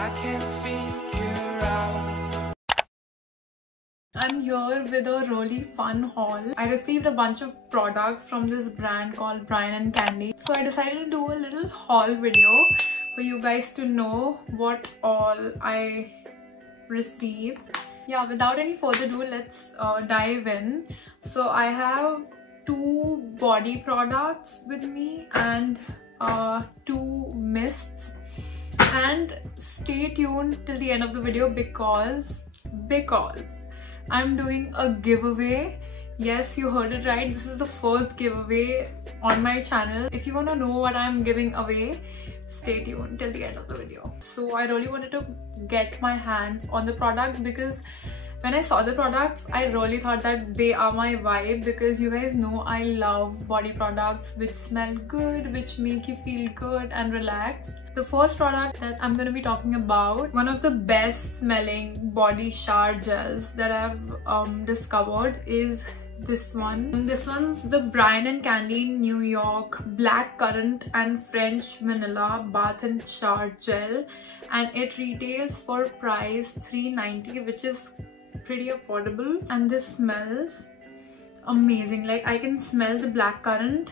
I can't figure out. I'm here with a really fun haul. I received a bunch of products from this brand called Brian & Candy. So I decided to do a little haul video for you guys to know what all I received. Yeah, without any further ado, let's dive in. So I have 2 body products with me and 2 mists. And stay tuned till the end of the video because I'm doing a giveaway. Yes, you heard it right. This is the first giveaway on my channel. If you want to know what I'm giving away, stay tuned till the end of the video. So I really wanted to get my hands on the products because when I saw the products, I really thought that they are my vibe, because you guys know I love body products which smell good, which make you feel good and relaxed. The first product that I'm going to be talking about, one of the best smelling body shower gels that I've discovered, is this one. This one's the Brian & Candy New York Black Currant and French Vanilla Bath and Shower Gel, and it retails for price $3.90, which is pretty affordable. And this smells amazing. Like, I can smell the black currant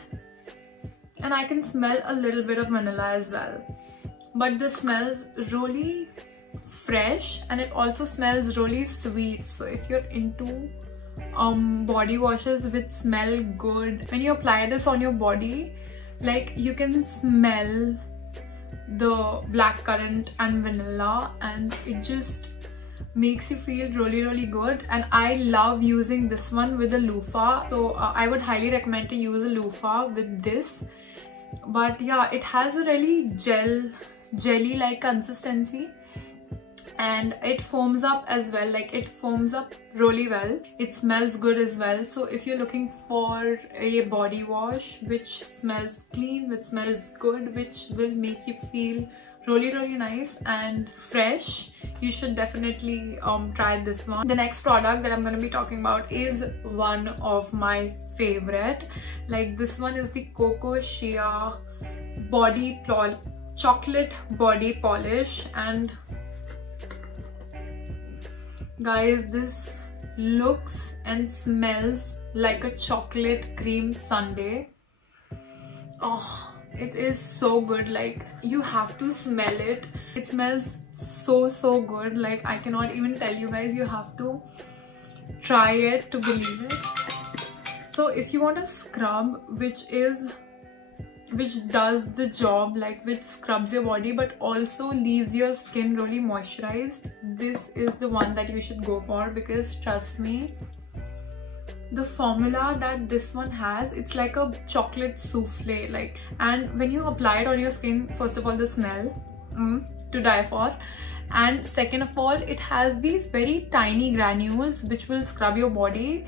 and I can smell a little bit of vanilla as well, but this smells really fresh and it also smells really sweet. So if you're into body washes which smell good, when you apply this on your body, like, you can smell the black currant and vanilla and it just makes you feel really good. And I love using this one with a loofah, so I would highly recommend to use a loofah with this. But yeah, it has a really jelly like consistency and it foams up as well. Like, it foams up really well. It smells good as well. So if you're looking for a body wash which smells clean, which smells good, which will make you feel really nice and fresh, you should definitely try this one. The next product that I'm going to be talking about is one of my favorite. Like, this one is the Coco Shea chocolate body polish, and guys, this looks and smells like a chocolate cream sundae. Oh, it is so good. Like, you have to smell it. It smells so good. Like, I cannot even tell you guys. You have to try it to believe it. So if you want a scrub which does the job, like, which scrubs your body but also leaves your skin really moisturized, this is the one that you should go for, because trust me, the formula that this one has, it's like a chocolate souffle. Like, and when you apply it on your skin, first of all, the smell to die for, and second of all, it has these very tiny granules which will scrub your body.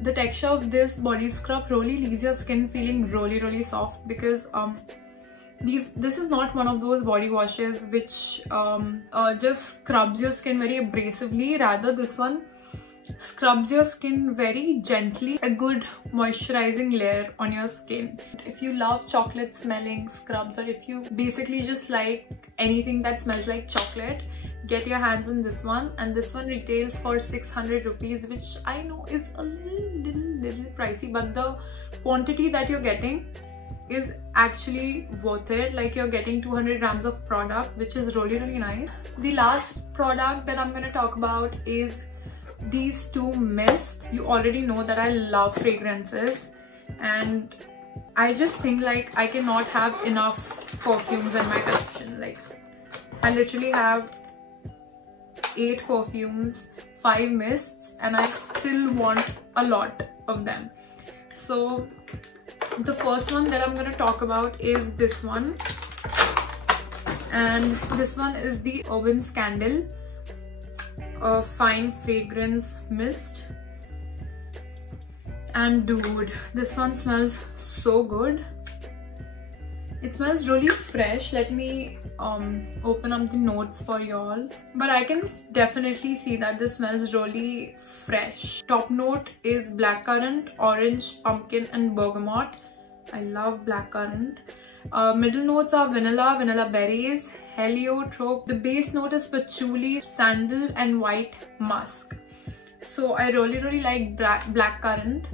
The texture of this body scrub really leaves your skin feeling really soft, because this is not one of those body washes which just scrubs your skin very abrasively. Rather, this one scrubs your skin very gently, a good moisturizing layer on your skin. If you love chocolate smelling scrubs, or if you basically just like anything that smells like chocolate, get your hands on this one. And this one retails for 600 rupees, which I know is a little pricey, but the quantity that you're getting is actually worth it. Like, you're getting 200 grams of product, which is really nice. The last product that I'm going to talk about is these 2 mists. You already know that I love fragrances, and I just think, like, I cannot have enough perfumes in my collection. Like, I literally have 8 perfumes, 5 mists, and I still want a lot of them. So the first one that I'm going to talk about is this one, and this one is the Urban Scandal Fine Fragrance Mist. And dude, this one smells so good. It smells really fresh. Let me open up the notes for y'all, but I can definitely see that this smells really fresh. Top note is blackcurrant, orange, pumpkin and bergamot. I love blackcurrant. Middle notes are vanilla, vanilla berries, heliotrope. The base note is patchouli, sandal and white musk. So I really like blackcurrant.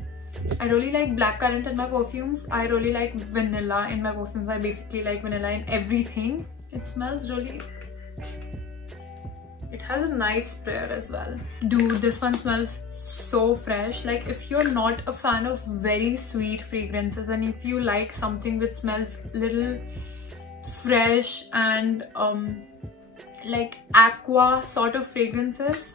I really like blackcurrant in my perfumes. I really like vanilla in my perfumes. I basically like vanilla in everything. It smells really... It has a nice sprayer as well. Dude, this one smells so fresh. Like, if you're not a fan of very sweet fragrances and if you like something which smells little fresh and like aqua sort of fragrances,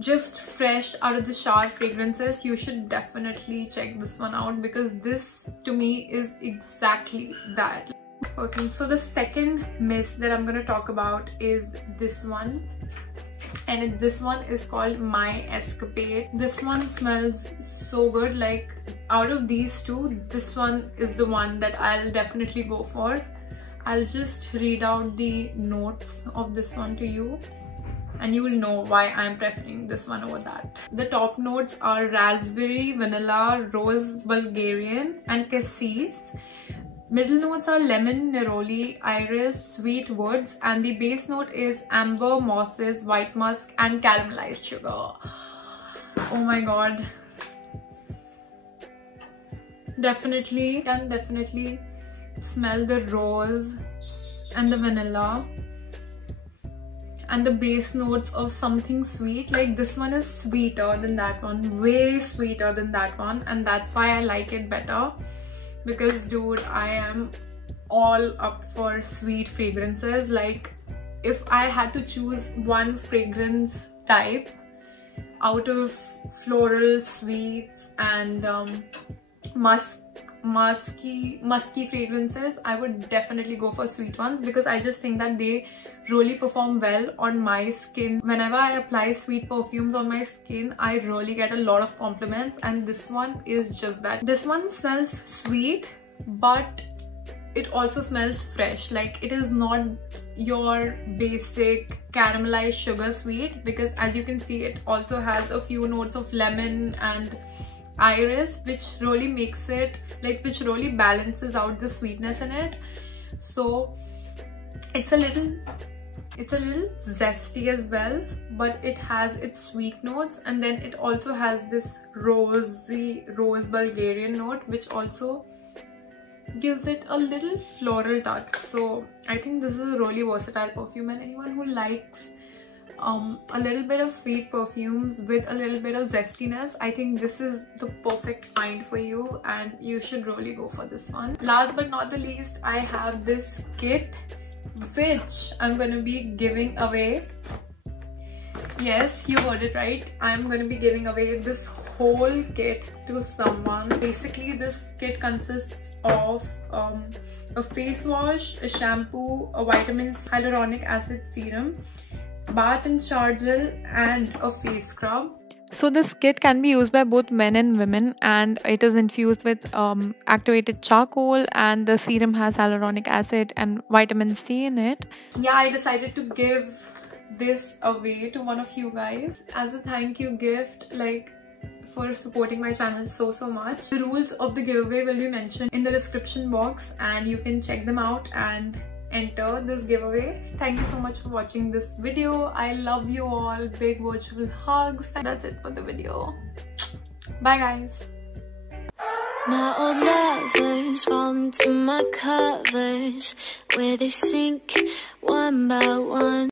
just fresh out of the shower fragrances, you should definitely check this one out, because this to me is exactly that. Okay, so the second mist that I'm going to talk about is this one, and this one is called My Escapade. This one smells so good. Like, out of these two, this one is the one that I'll definitely go for. I'll just read out the notes of this one to you and you will know why I'm preferring this one over that. The top notes are raspberry, vanilla, rose Bulgarian and cassis. Middle notes are lemon, neroli, iris, sweet woods, and the base note is amber, mosses, white musk and caramelized sugar. Oh my god. Definitely can definitely smell the rose and the vanilla and the base notes of something sweet. Like, this one is sweeter than that one, way sweeter than that one, and that's why I like it better. Because dude, I am all up for sweet fragrances. Like, if I had to choose one fragrance type out of floral, sweets and musky fragrances, I would definitely go for sweet ones, because I just think that they really perform well on my skin. Whenever I apply sweet perfumes on my skin, I really get a lot of compliments, and this one is just that. This one smells sweet, but it also smells fresh. Like, it is not your basic caramelized sugar sweet, because as you can see, it also has a few notes of lemon and iris, which really makes it, like, which really balances out the sweetness in it. So it's a little zesty as well, but it has its sweet notes, and then it also has this rose Bulgarian note, which also gives it a little floral touch. So I think this is a really versatile perfume, and anyone who likes a little bit of sweet perfumes with a little bit of zestiness, I think this is the perfect find for you, and you should really go for this one. Last but not the least, I have this kit which I'm going to be giving away. Yes, you heard it right. I'm going to be giving away this whole kit to someone. Basically, this kit consists of a face wash, a shampoo, a vitamin C, hyaluronic acid serum, bath and shower gel and a face scrub. So this kit can be used by both men and women, and it is infused with activated charcoal, and the serum has hyaluronic acid and vitamin C in it. Yeah, I decided to give this away to one of you guys as a thank you gift, like, for supporting my channel so much. The rules of the giveaway will be mentioned in the description box, and you can check them out and enter this giveaway. Thank you so much for watching this video. I love you all. Big virtual hugs. That's it for the video. Bye guys. My old lovers fall into my covers, where they sink one by one.